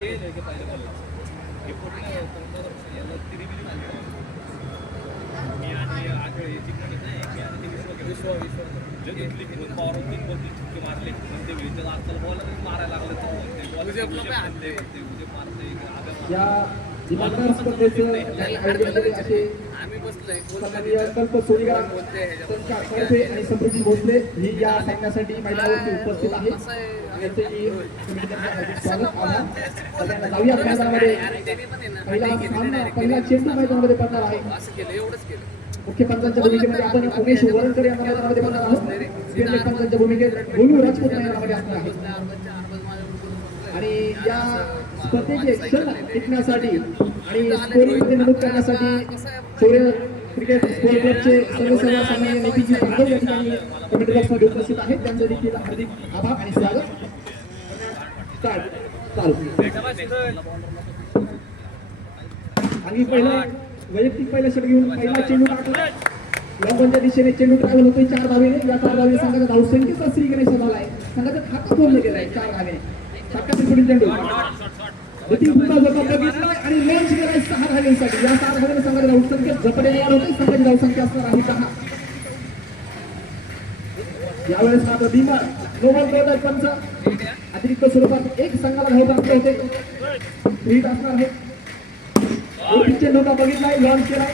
या दिमागदार स्पर्धेचं कल्प सोनीगार आणि समृद्धी भोसले ही या सामन्यासाठी मैदानावरती उपस्थित आहे. सगळ्यांना जाऊया मैदानामध्ये. पहिला चेंडू मैदानामध्ये पडणार आहे. मुख्य पंचांच्या भूमिकेमध्ये आपण उमेश वरणकर या मैदानामध्ये पडणार आहोत. पंचांच्या भूमिकेत गोलू राजपूत मैदानामध्ये असणार आहे. आणि या स्पर्धेचे क्षण टिकण्यासाठी आणि स्कोरिंगमध्ये नमूद करण्यासाठी शौर्य क्रिकेट स्पोर्ट क्लबचे सर्व सदस्य नितीजी पांडव या ठिकाणी कमिटी बॉक्समध्ये उपस्थित आहेत. त्यांचे देखील हार्दिक आभार आणि स्वागत. आणि पहिला वैयक्तिक पहिला षट घेऊन पहिला चेंडू टाकला. लॉंगॉनच्या दिशेने चेंडू ट्रॅव्हल होतोय 4 धावेने. या 4 धावेने संघाचा धावसंख्येचा श्री गणेश झाला आहे. संघाचा खाता फोडला गेलाय 4 धावेने. षटकातील पुढील चेंडू आणि लॉन्च केलाय 6 धावेसाठी. या 6 धावेने संघाची धावसंख्या झपाट्याने वाढ होते. संघाची धावसंख्या असणार आहे 10. यावेळेस मात्र दिमाग नोबल पंच अतिरिक्त स्वरूपात एक संघाला धाव प्राप्त होते. हिट असणार आहे. चेंडू बघितलाय, लॉन्च केलाय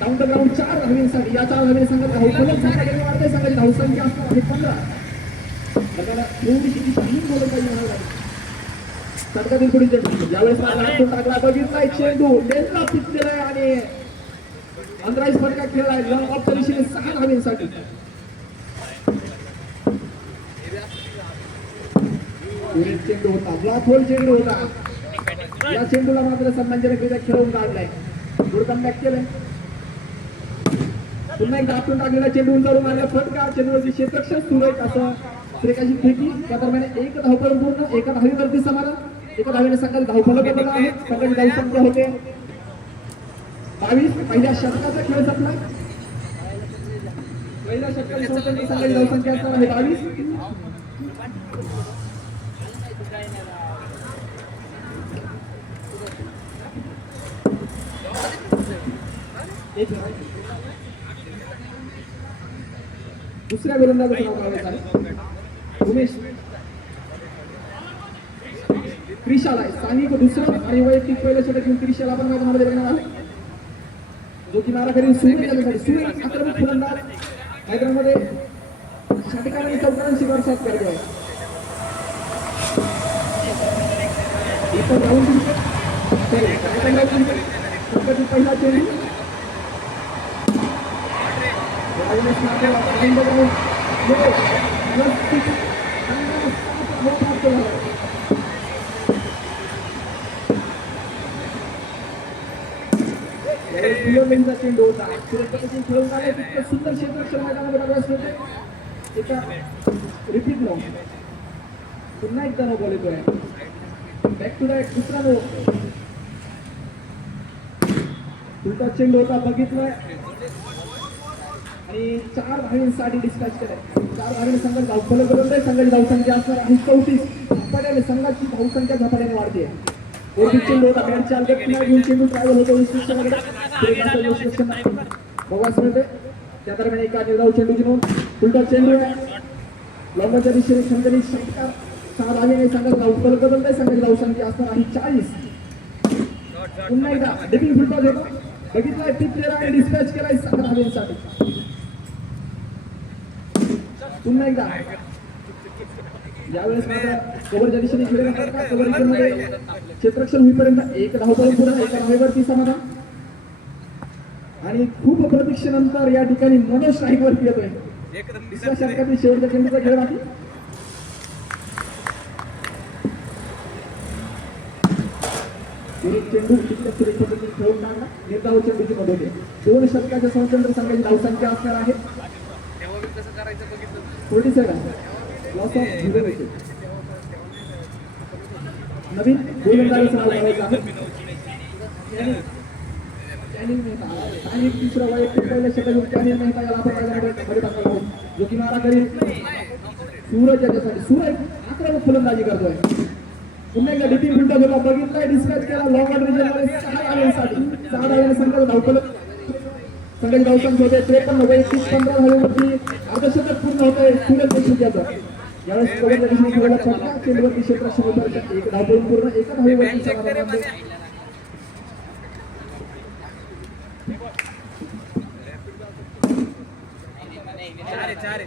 डाऊन द ग्राउंड 4 धावेसाठी. या 4 धावेने संघाची धावसंख्या झपाट्याने वाढते. संघाची धावसंख्या असणार आहे 15. थोडीशी बोलत पाहिजे. षटकातील पुढील चेंडू यावेळेस टाकला बघितलाय. चेंडू नेमका पिचलेलाय आणि अंतराळी फटका खेळलाय. लॉंग ऑफच्या दिशेने 6 धावेसाठी. चेंडू होता, ब्लॉक होल चेंडू होता. या चेंडूला मात्र सन्मानजनकरित्या खेळवून काढलाय. गुडकम बॅक केलंय. पुन्हा एकदा आपण टाकलेला चेंडू उंचावरून मारला फटका. चेंडूवरती क्षेत्ररक्षण सुरू आहे. असं श्रेकाची फेकी त्या दरम्यान एक धावफलक पूर्ण. एका धावेवरती समाधान. एका धावेने संघाला धावफलक बनवला आहे. संघाची धावसंख्या होते 22. पहिल्या षटकाचा खेळ संपला. पहिल्या षटकाची संघाची धावसंख्या असणार आहे 22. दुसऱ्या गोलंदाजाचं नाव काढण्यात आलं उमेश क्रिशाला. स्थानिक दुसरं आणि वैयक्तिक पहिलं षटक घेऊन क्रिशाला पण मैदानामध्ये बघणार आहे. जो की मारा करील सूर्य. सूर्य आक्रमक फलंदाज मैदानामध्ये षटकांनी 14 वर्षात करतोय. पहिला चेंडू चेंडू होता. खेळून आले तितकं सुंदर क्षेत्ररक्षण मैदानामध्ये प्रवेश होते. एका रिपीट नो पुन्हा एकदा नो बॉल येतोय. बॅक टू बॅक दुसरा नो. उलटा चेंडू होता बघितलाय आणि 4 धावेसाठी डिस्पॅच केलाय. 4 धावेने संघाची धावफलक बनवलंय. संघाची धावसंख्या असणार आहे 34. झपाट्याने संघाची धावसंख्या झपाट्याने वाढते. चेंडू होता बॅटच्या अंतर घेऊन चेंडू ट्रॅव्हल होतो बघायला मिळते. त्या दरम्यान एका निर्धाव चेंडूची नोंद. उलटा चेंडू आहे लॉंगच्या दिशेने. संघाची षटकार 6 धावेने संघाची धावफलक बदलतंय. संघाची धावसंख्या असणार आहे 40. पुन्हा एकदा डिपिंग फुटबॉल होता बघितलाय. टिपलेला आणि डिस्पॅच केलाय 6 धावेसाठी. पुन्हा एकदा यावेळेस कव्हरच्या दिशेने खेळला फटका. कव्हर क्षेत्ररक्षण होईपर्यंत एक धावफलक पूर्ण. एका धावेवरती समाधान. आणि खूप प्रतीक्षेनंतर या ठिकाणी मनोज स्ट्राईक वरती येतोय. दुसऱ्या षटकातील शेवटच्या चेंडूचा खेळ बाकी. चेंडू खेळून काढला. निर्धाव चेंडूची मदत होते. 2 षटकाच्या स्वतंत्र संघाची धावसंख्या असणार आहे 47. Loss of 0 wicket. नवीन गोलंदाजाचं नाव काढायचं आहे. स्थानिक तिसरा वैयक्तिक पहिल्या षटक कॅनिल मेहता याला आपण मैदानामध्ये टाकणार आहोत. जो की मारा करील सूरज याच्यासाठी. सूरज आक्रमक फलंदाजी करतोय. पुन्हा एकदा डीपी उलटा होता बघितलाय डिस्कॅच केला लॉंग ऑन रिजनमध्ये 6 धावांसाठी 6 धावांनी संघाला धावपल संघाची धावसंख्या होते 53 वैयक्तिक 15 धावेवरती अर्धशतक पूर्ण होतंय सूरज देशमुख यावेळेस कबड्डी खेळायला फटका चेंडूवरती क्षेत्ररक्षण होतं एक धाव करून पूर्ण एका धावेवरती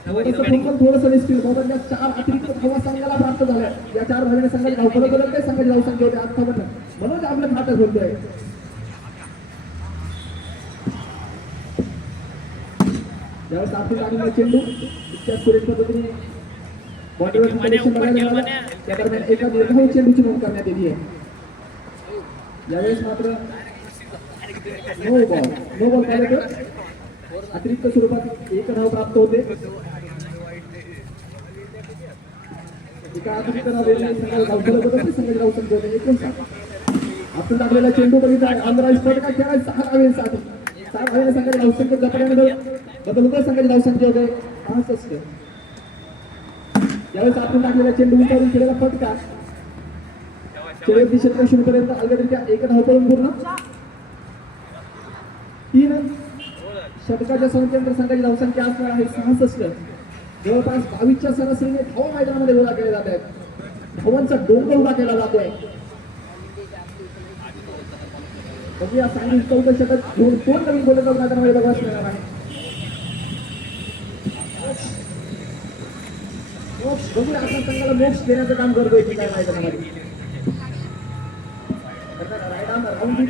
समाधान थोडंसं निश्चित मोबाईलच्या 4 अतिरिक्त धावा संघाला प्राप्त झाल्या या 4 धावांनी संघाची धावपल केलं ते संघाची धावसंख्या होते आता म्हणून आपलं खातं खोलतोय ज्यावेळेस आपली लागलेला चेंडू इतक्या सुरेख पद्धतीने बॉडीवरती कलेक्शन बघायला मिळालं त्या दरम्यान एका निर्धाव चेंडूची नोंद करण्यात आली आहे यावेळेस मात्र नो बॉल पाहिलं तर अतिरिक्त स्वरूपात एक धाव प्राप्त होते एका अतिरिक्त धावेने संघाला धावपल होतं संघाची धावसंख्या होते 59 आपण टाकलेला चेंडू बघितला आंध्राज फटका खेळायचा 6 धावेसाठी 6 धावेने संघाची धावसंख्या जपण्यामध्ये बदल होतो संघाची धावसंख्या होते 65 यावेळेस आपण टाकलेला चेंडू उंचावरून केलेला फटका चेंडू क्षेत्ररक्षण पर्यंत अलगडीच्या एक धाव करून पूर्ण 3 षटकाच्या संख्येनंतर संघाची धावसंख्या असणार आहे 66 जवळपास 22च्या सरासरीने धावा मैदानामध्ये उभा केले जात आहेत धावांचा डोंगर उभा केला जातोय बघूया सांगली 14 षटक घेऊन कोण नवीन गोलंदाज मैदानामध्ये बघायला मिळणार आहे बघूया आपण संघाला मोक्ष देण्याचं काम करतोय की काय मैदानामध्ये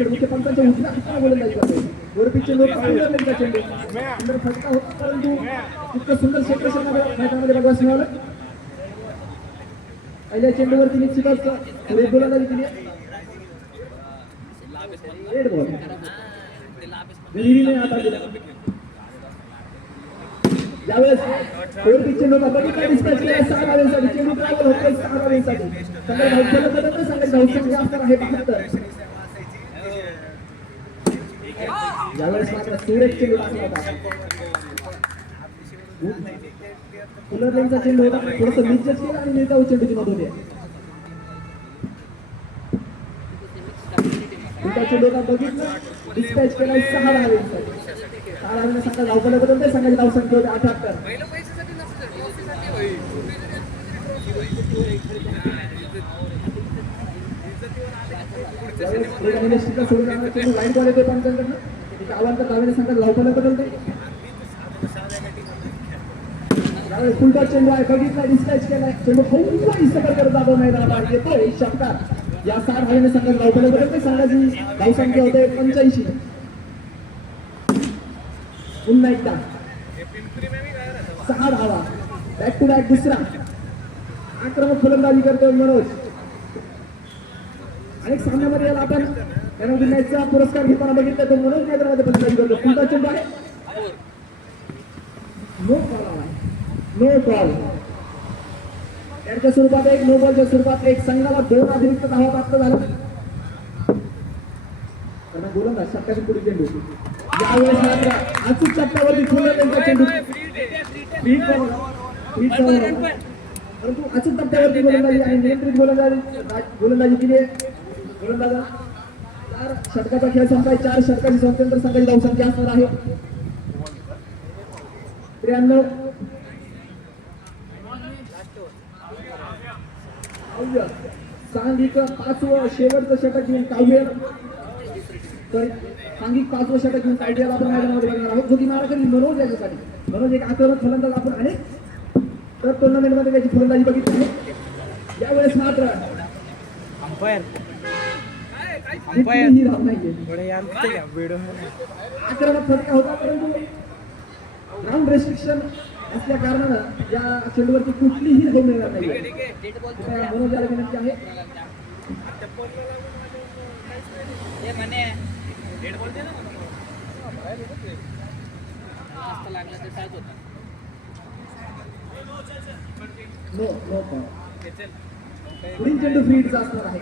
मुख्य पंचांच्या उजव्या हाताला गोलंदाजी करतोय वरपीचे लोक त्यांचा चेंडू सुंदर फटका होता परंतु इतकं सुंदर क्षेत्ररक्षण मैदानामध्ये बघायला मिळालं पहिल्या चेंडूवरती निश्चितच रेड गोलंदाजी केली रेड बॉल विहिरीने आता दिला यावेळेस वरपीचे चेंडू बघितला डिस्पॅच केला 6 धावांसाठी चेंडू ट्रॅव्हल होतोय 6 धावांसाठी संघाला धावसंख्या संघाची धावसंख्या असणार आहे 72 यावेळेस मात्र सुरेख चेंडू टाकला होता फुलरलेनचा चेंडू होता थोडंसं निश्चित केला आणि निर्धाव चेंडूची नोंद होते चेंडू होता बघितलं डिस्पॅच केला 6 धावांसाठी 6 धावांना संघा धावपल बदलते संघाची धावसंख्या होते 78 सोडून जाणार चेंडू लाईन बॉल येते पंचांकडनं एक आव्हान तर धावेने संघात धावपल बदलते यावेळेस फुलटॉस चेंडू आहे बघितला डिस्पॅच केलाय चेंडू हळूहळू सकल करत जातो मैदानात येतोय षटकार या 6 धावेने संघात धावपल बदलते संघाची धावसंख्या होते 85 पुन्हा एकदा 6 धावा बॅक टू बॅक दुसरा आक्रमक फलंदाजी करतोय मनोज अनेक सामन्यामध्ये याला आपण मॅन ऑफ द मॅचचा पुरस्कार घेताना बघितलं तर मनोज मैदानामध्ये फलंदाजी करतो पुन्हा चेंडू आहे नो बॉल त्यांच्या स्वरूपात एक नो बॉलच्या स्वरूपात एक संघाला 2 अतिरिक्त धावा प्राप्त झाला त्यांना गोलंदाज षटकाची पुढे चेंडू यावेळेस मात्र अचूक चट्ट्यावरती फुलं त्यांचा चेंडू परंतु अचूक टप्प्यावरती गोलंदाजी आणि नियंत्रित गोलंदाजी केली आहे गोलंदाजा 4 षटकाचा खेळ संपलाय 4 षटकाची संख्येनंतर संघाची धावसंख्या असणार आहे 93 सांघिक 5वं शेवटचं षटक घेऊन काव्य सांघिक 5वं षटक घेऊन काव्याला आपण मैदानामध्ये बघणार आहोत जो की माराकरी मनोज याच्यासाठी मनोज एक आक्रमक फलंदाज आपण अनेक तर टुर्नामेंटमध्ये त्याची फलंदाजी बघितली आहे यावेळेस मात्र आक्रमक फटका होता परंतु ग्राउंड रेस्ट्रिक्शन असल्या कारणानं या चेंडूवरती कुठलीही धाव मिळणार नाही मनोज याला विनंती आहे नो पुढील चेंडू फ्रीडचा असणार आहे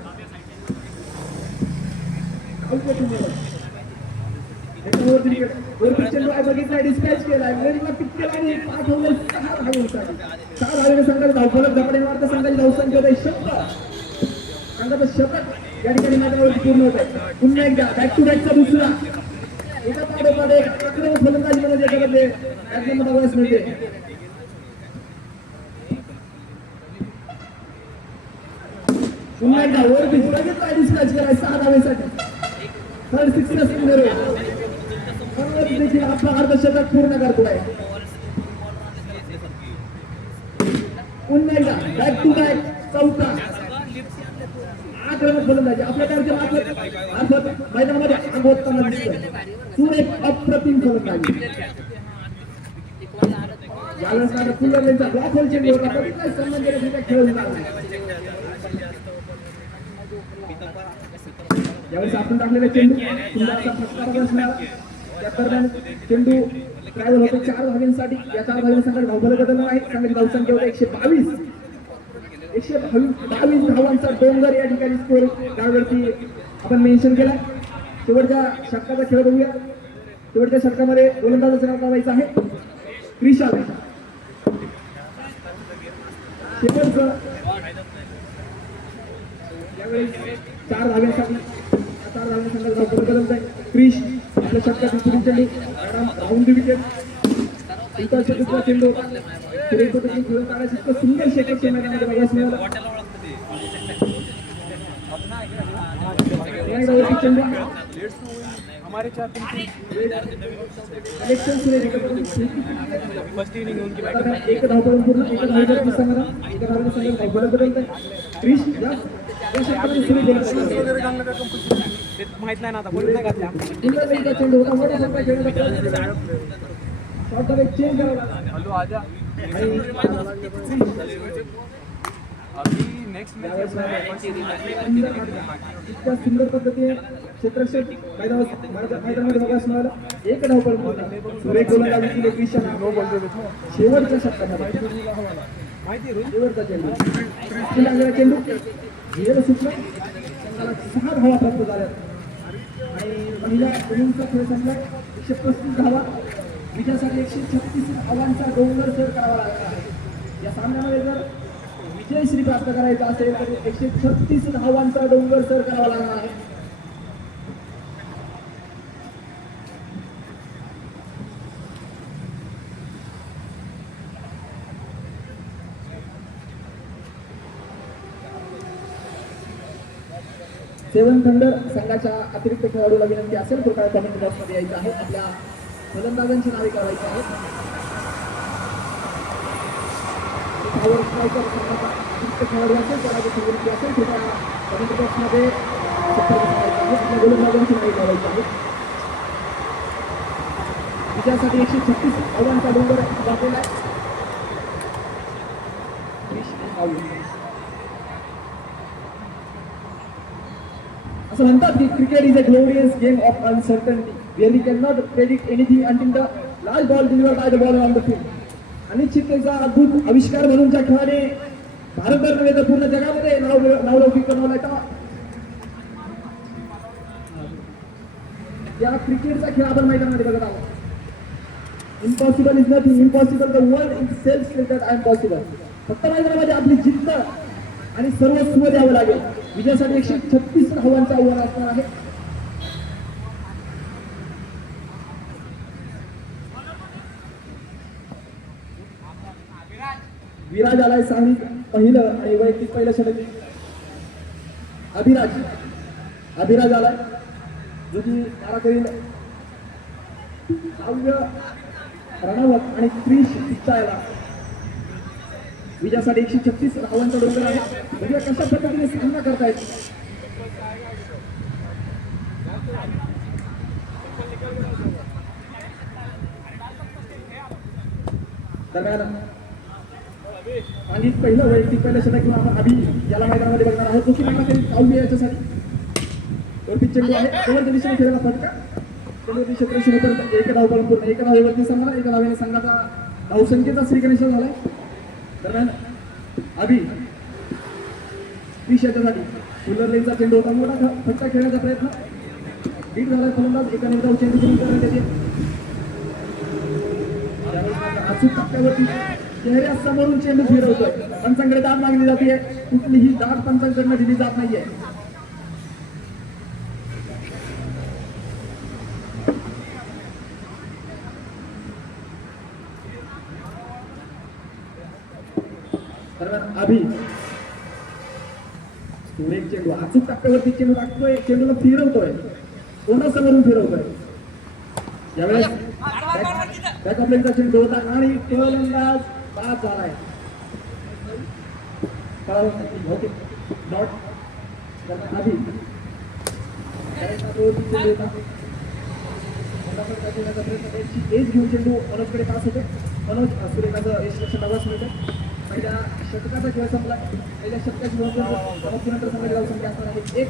चेंडू आहे बघितला डिस्पॅच केलाय पाठवले 6 धावेसाठी 6 धावेने संघाची धावफलक झपाट्याने मारता संघाची धावसंख्या होते 100 अंगाचं शतक या ठिकाणी मैदानावरती पूर्ण होत आहे. पुन्हा एकदा बॅक टू बॅकचा दुसरा एका पाठोपाठ एक आक्रमक फलंदाजी मध्ये जगातले त्यातनं बघायला मिळते. पुन्हा एकदा वर पिच लगेच पाय स्क्रॅच केलाय 6 धावेसाठी. थर्ड सिक्सर सुंदर देखील आपला अर्धशतक पूर्ण करतोय. पुन्हा एकदा बॅक टू बॅक चौथा आक्रमक फलंदाजी आपल्या मार्फत मैदानामध्ये आगोदताना दिसतोय. सुरेख अप्रतिम फलंदाजी यावेळेस फुलर यांचा ब्लॉक होल चेंज होता पण काय संबंध खेळ होणार नाही. यावेळेस आपण टाकलेला चेंडू सुंदरचा फटका बसणार. त्या दरम्यान चेंडू ट्रॅव्हल होतो 4 धावांसाठी. या 4 धावांसाठी धावफलक बदलणार आहे. चांगली धावसंख्या होते 122 धावांचा डोंगर या ठिकाणी स्कोर त्यावरती आपण मेन्शन केला. शेवटच्या षटकाचा खेळ बघूया. शेवटच्या षटकामध्ये गोलंदाजाचं नाव लावायचं आहे क्रिशाल. शेवटचं यावेळी 4 धावांसाठी 4 धावांसाठी धावफलक बदलत आहे. क्रिश आपल्या षटकातील पुढील चेंडू राऊंड विकेट दुसरा चेंडू होता. खेळून काढायची इतकं सुंदर शेकटच्या मैदानामध्ये बघायला मिळालं. चेंडू हमारे कलेक्शन एक धावपळ पूर्ण एका धावपळ संघाला एका धावपळ संघाला धावपळ बदलत आहे. क्रिश माहित नाही ना आता बोलत नाही घातला चेंडू होता मोठा संख्या खेळण्याचा शॉर्ट एक चेंज करावा. हेलो आजा अभी नेक्स्ट मॅच इतक्या सुंदर पद्धतीने क्षेत्रक्षेप मैदानामध्ये बघायला मिळालं. एक धावपळ सुरेख गोलंदाजी केली क्रिशाने शेवटच्या षटकामध्ये. शेवटचा चेंडू गेलं सुटलं. 6 धावा प्राप्त झाल्या आणि महिला इनिंगचा खेळ संपला. 135 धावा विजयासाठी 136 धावांचा डोंगर सर करावा लागला आहे. या सामन्यामध्ये जर विजयश्री प्राप्त करायचा असेल तर 136 धावांचा डोंगर सर करावा लागणार आहे. सेवन थंडर संघाच्या अतिरिक्त खेळाडूला विनंती असेल कृपया कमेंट बॉक्समध्ये यायचं आहे. आपल्या फलंदाजांची नावे काढायची आहेत. पॉवर स्ट्रायकर संघाचा अतिरिक्त खेळाडू असेल त्याला विनंती असेल कृपया कमेंट बॉक्समध्ये आपल्या गोलंदाजांची नावे काढायची आहेत. विजयासाठी 136 धावांचा डोंगर गाठलेला आहे. असं म्हणतात की cricket is a glorious game of uncertainty where you can not predict anything until the last ball delivered by the ball on the field. अनिश्चिततेचा अद्भुत आविष्कार म्हणून ज्या खेळाने भारतभर नव्हे तर पूर्ण जगामध्ये नावलौकिक बनवला आहे या क्रिकेटचा खेळ आपण मैदानामध्ये बघत आहोत. Impossible is nothing impossible the world is self stated I am possible. फक्त मैदानामध्ये आपली जिद्द आणि सर्वस्व द्यावं लागेल. विजयासाठी 136 धावांचा आव्हान असणार आहे. विराज आलाय सांगली पहिलं आणि वैयक्तिक पहिलं षटक. अभिराज आलाय जो की मारा करील काव्य रणवत आणि क्रिश इच्छायला. विजयासाठी 136 धावांचा डोंगर आहे. म्हणजे कशा पद्धतीने सामना करतायत. दरम्यान आणि पहिलं वैयक्तिक पहिलं षटक आपण अभि याला मैदानामध्ये बघणार आहोत. तो की मला काही काव्य याच्यासाठी वरती चेंडू आहे जवळच्या दिशेने खेळायला फटका चेंडूवरती क्षेत्रक्षेत्र एक धाव पूर्ण एका धावेवरती संघाला एका धावेने संघाचा धावसंख्येचा श्रीगणेश झालाय. दरम्यान अभि याच्यासाठी फुलरलेनचा चेंडू होता मोठा फटका खेळण्याचा प्रयत्न बीट झाला. फलंदाज एका निर्धाव चेंडू करून करण्यात येते. अचूक टप्प्यावरती चेहऱ्यासमोरून चेंडू फिरवतोय. पंचांकडे दाद मागली जाते, कुठलीही दाद पंचांकडनं दिली जात नाहीये. अभि सुरेख चेंडू अचूक टप्प्यावरती चेंडू टाकतोय, चेंडूला फिरवतोय, कोणासमोरून फिरवतोय. यावेळेस बॅकअप लेगचा चेंडू होता आणि गोलंदाज बाद झालाय. ओके नॉट अभि एज घेऊन चेंडू मनोजकडे पास होते. मनोज सुरेखाचं एज लक्ष नवास मिळतं. पहिल्या षटकाचा खेळ संपला. पहिल्या षटकाची नंतर संघाची धाव संख्या असणार आहे 1.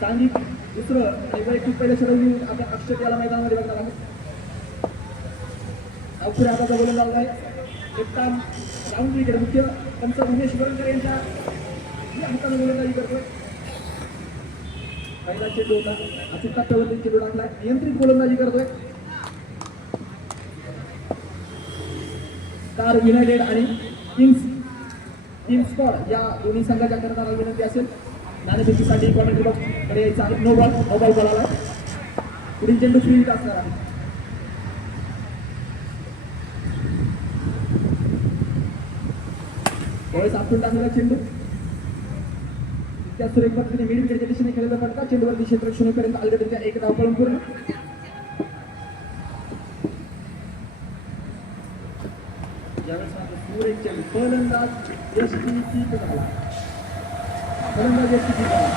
सांघिक दुसरं आणि वैयक्तिक पहिल्या षटकावरून आपण अक्षर याला मैदानामध्ये बघणार आहोत. नागपूर हाताचा गोलंदाज आहे. एकटा राऊंड विकेट मुख्य पंच उमेश वरणकर यांच्या हाताने गोलंदाजी करतोय. पहिला चेंडू होता अचूक टप्प्यावरती चेंडू टाकलाय. नियंत्रित गोलंदाजी करतोय. स्टार युनायटेड आणि किंग्स स्क्वॉड या दोन्ही संघाच्या कर्णधाराला विनंती असेल नाणेफेकीसाठी कॉमेंट्री बॉक्स कडे यायचं आहे. नो बॉल बॉलाला पुढील चेंडू फ्री हिट असणार आहे. त्यावेळेस आपण टाकलेला चेंडू त्या सुरेख पद्धतीने मिड विकेटच्या दिशेने खेळला फटका. चेंडूवरती क्षेत्र 0 पर्यंत आले. एक धाव पळून पूर्ण. यावेळेस सुरेख चेंडू फलंदाज यशस्वी झाला. फलंदाज यशस्वी झाला.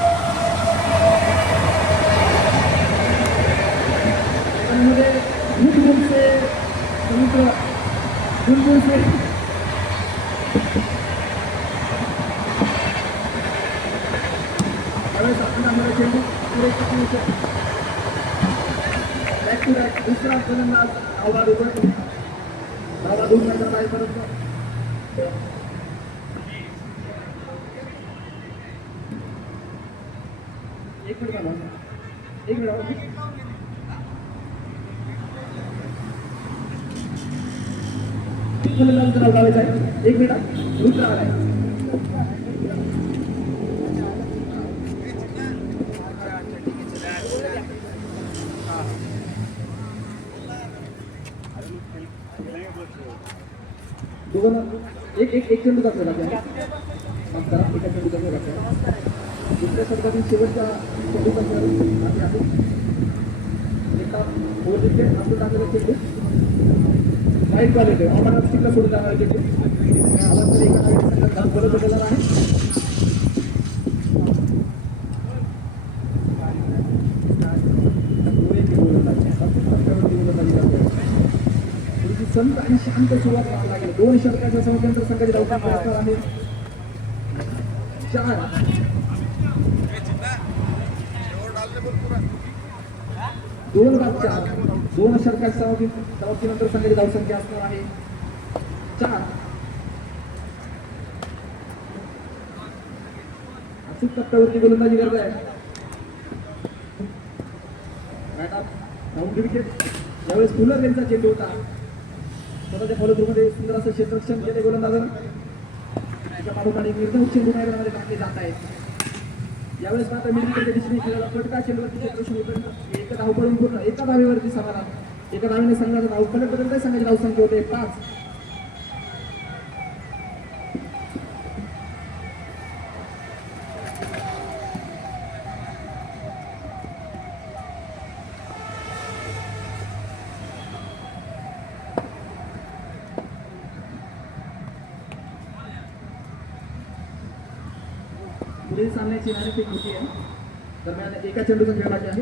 मध्ये गुणगुणचे समुद्र गुणगुणचे चेंडू बॅक टू बॅक दुसरा फलंदाज धावा दोन मैदान बाहेर परत. एक मिनिट फलंदाज नाव लावायचं आहे. 1 मिनिट रुद्र आलाय. एक चेंडू दाखवला एका चेंडू दाखवला. दुसऱ्या षटकातील शेवटच्या चेंडूचा खेळ आहे. एका फोर विकेट आपण टाकलेला चेंडू वाईट बॉल येते. आम्हाला स्टिकला सोडून जाणार चेंडू आला तर एका नवीन संघात बरं बदलणार आहे. संत आणि शांत सुरुवात करावी लागेल. 2 षटकाच्या समांतर संघाची धाव संख्या असणार आहे 4. 2 षटकाच्या समाप्तीनंतर संघाची धाव संख्या असणार आहे 4. अचूक टप्प्यावरती गोलंदाजी करत आहे. राऊंड विकेट यावेळेस फुलर यांचा चेंडू होता. स्वतःच्या फॉलोथ्रूमध्ये सुंदर असं क्षेत्ररक्षण केले गोलंदाजानं. त्याच्या पाठोपाठी निर्धाव चेंडू मैदानामध्ये टाकले जात आहेत. यावेळेस मात्र मिडविकेटच्या दिशेने खेळायला फटका चेंडूवरती क्षेत्ररक्षण होतं. एका धाव पळून पूर्ण एका धावेवरती समाधान. एका धावेने संघाचा धाव फलक बदलत संघाची धाव संख्या होते 5. पुढील सामन्याची नाणेफेक होती आहे. दरम्यान एका चेंडूचा खेळ बाकी आहे.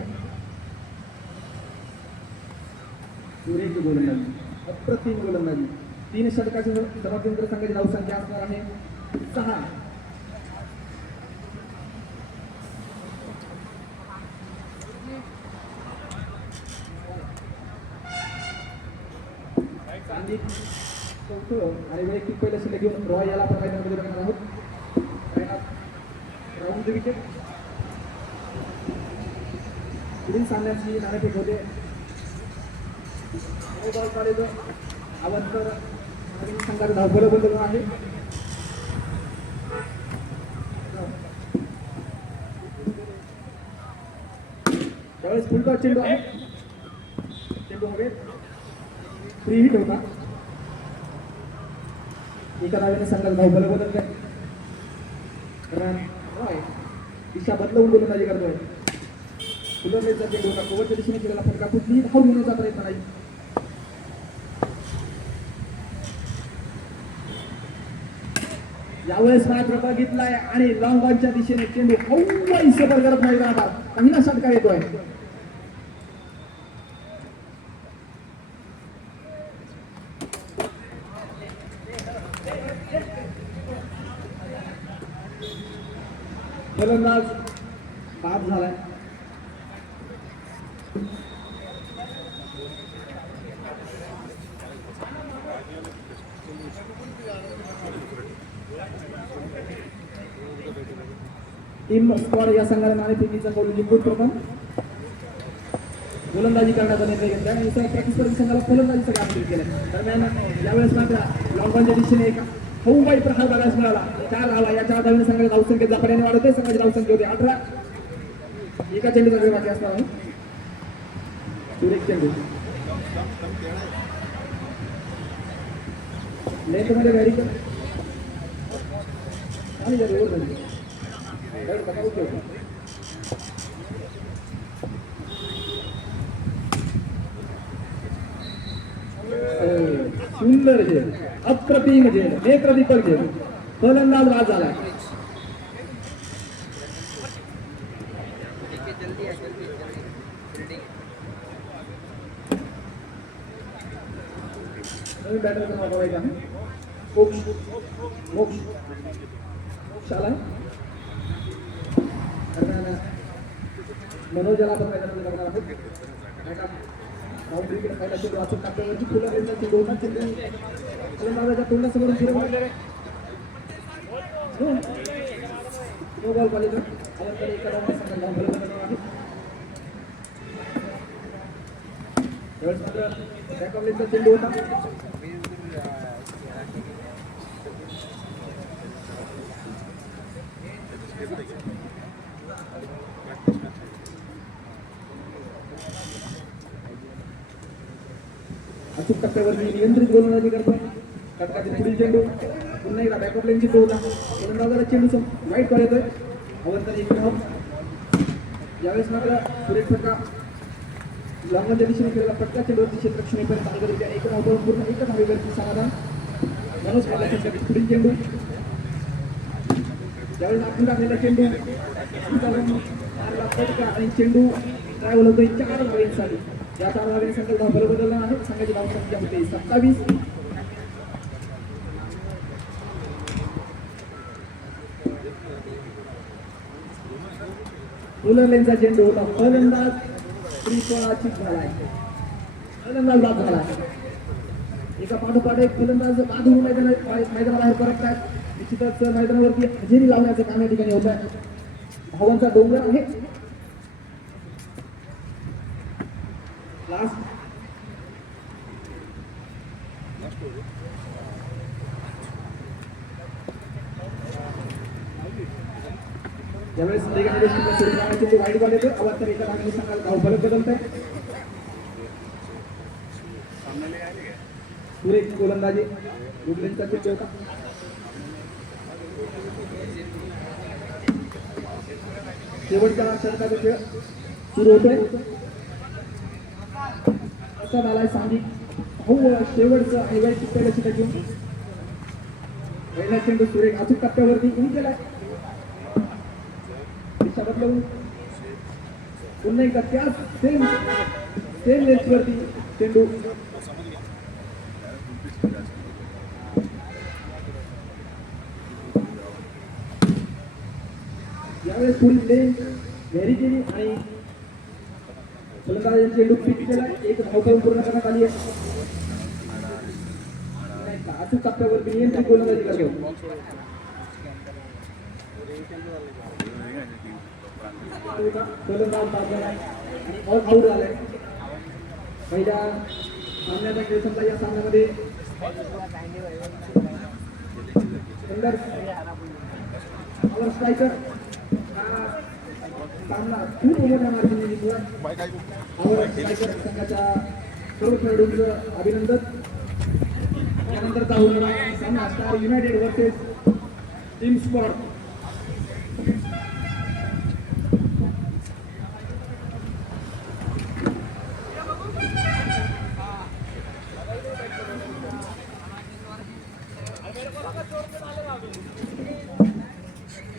सुरेख गोलंदाजी अप्रतिम गोलंदाजी. 3 षटकाच्या समाप्तीनंतर संघाची धाव संख्या असणार आहे 6. आणि वैयक्तिक पहिल्या षटक घेऊन रॉय याला आपण मैदानामध्ये बघणार आहोत. राऊंड विकेट पुढील सामन्याची नाणेफेक होते. बॉल काढतो आवंतर आणि संघाचा धावफलक बदलून आहे. त्यावेळेस फुलटॉस चेंडू आहे. चेंडू हवेत फ्री हिट होता. एका धावेने संघाचा धावफलक बदलत आहे. कारण दिशा बदलवून गोलंदाजी करतोय. फुलरचा चेंडू होता. कव्हरच्या दिशेने केलेला फटका कुठलीही धाव घेण्याचा प्रयत्न नाही. यावेळेस मात्र बघितलाय आणि लॉंग बॉलच्या दिशेने चेंडू हवाई सफर करत नाही राहतात. पहिला षटकार येतोय. फलंदाज बाद झालाय. टीम स्क्वॉड या संघाला नाणेफेकीचा कौल जिंकून प्रथम गोलंदाजी करण्याचा निर्णय घेतला आणि प्रतिस्पर्धी संघाला फलंदाजीचं आमंत्रित केलं. दरम्यान यावेळेस मात्र लॉंग बॉलच्या दिशेने एका हवाई प्रहार बघायला मिळाला. 4 धावा. या 4 धावांनी संघाची धावसंख्या झपाट्याने वाढवते. संघाची धावसंख्या होते 18. एका चेंडूचा वेळ बाकी असणार आहे. सुरेख चेंडू लेंथ मध्ये गाडी आणि सुंदर झेल, अप्रतिम झेल, नेत्रदीपक झेल. फलंदाज बाद झाला. नवीन बॅटरचा नाव बघायचं आहे. मोक्ष आला. मनोजला आपण मैदानामध्ये बघणार आहोत. बाउंड्रीकडे पहिला चेंडू अचूक टाकल्यावरती फुलरचा चेंडू होता. चेंडू फलंदाजाच्या तोंडासमोरून फिरवला. नो बॉल पाहिजे. त्यानंतर एका डावात संघाला फलंदाज आहे. त्यावेळेस मात्र बॅकअप लेनचा चेंडू होता. अचूक टप्प्यावरती नियंत्रित गोलंदाजी करतोय. षटकातील पुढील चेंडू पुन्हा एकदा बॅकअप लेन चेंडू होता. गोलंदाजाला चेंडू वाईट कॉल येतोय. अवंतर एक धाव. यावेळेस मात्र सुरेख फटका लॉंगच्या दिशेने केलेला फटका चेंडूवरती क्षेत्ररक्षणेपर्यंत आगरित्या एक धाव करून पूर्ण एक धावेवरती समाधान. मनोज पाटला षटकातील पुढील चेंडू. यावेळेस आपण टाकलेला चेंडू मारला फटका आणि चेंडू ट्रॅव्हल होतोय 4 धावांसाठी. या 4 धावांनी संघाचा धावफलक बदलला आहे. संघाची धावसंख्या होते 27. फुलरचा चेंडू होता. फलंदाज त्रिकोणाची झालाय. फलंदाज बाद झाला. एका पाठोपाठ एक फलंदाज बाद होऊन मैदानाबाहेर परततात. निश्चितच मैदानावरती हजेरी लावण्याचं काम या ठिकाणी होत आहे. धावांचा डोंगर आहे. लास्ट यावेळेस चेंडू वाईट बॉल येतो. अवंतर एका धावेने संघाला धावफलक बदलत आहे. सुरेख गोलंदाजी रुबलेनचा चेंडू होता. शेवटच्या षटकाचा खेळ सुरू होतोय. असा झालाय सांघिक शेवटचं आणि वाईट पहिलं षटक घेऊन पहिला चेंडू सुरेख अचूक टप्प्यावरती इन केलाय. दिशा बदलवून पुन्हा एकदा त्याच सेम लेन्थवरती चेंडू. यावेळेस पुढील लेन्थ व्हेरी केली आणि फलंदाजाने चेंडू पिच केला. एक धाव करून पूर्ण करण्यात आली आहे. अचूक टप्प्यावरती नियंत्रित गोलंदाजी करतो. गोलंदाज बाद झालाय आणि आऊट झालाय. पहिल्या सामन्याचा खेळ संपला. या सामन्यामध्ये सुंदर पॉवर स्ट्रायकर हा सामना खूप मोठ्या मार्गाने जिंकला. पॉवर स्ट्रायकर संघाच्या सर्व खेळाडूंचं अभिनंदन. त्यानंतरचा होणारा सामना star United versus team spot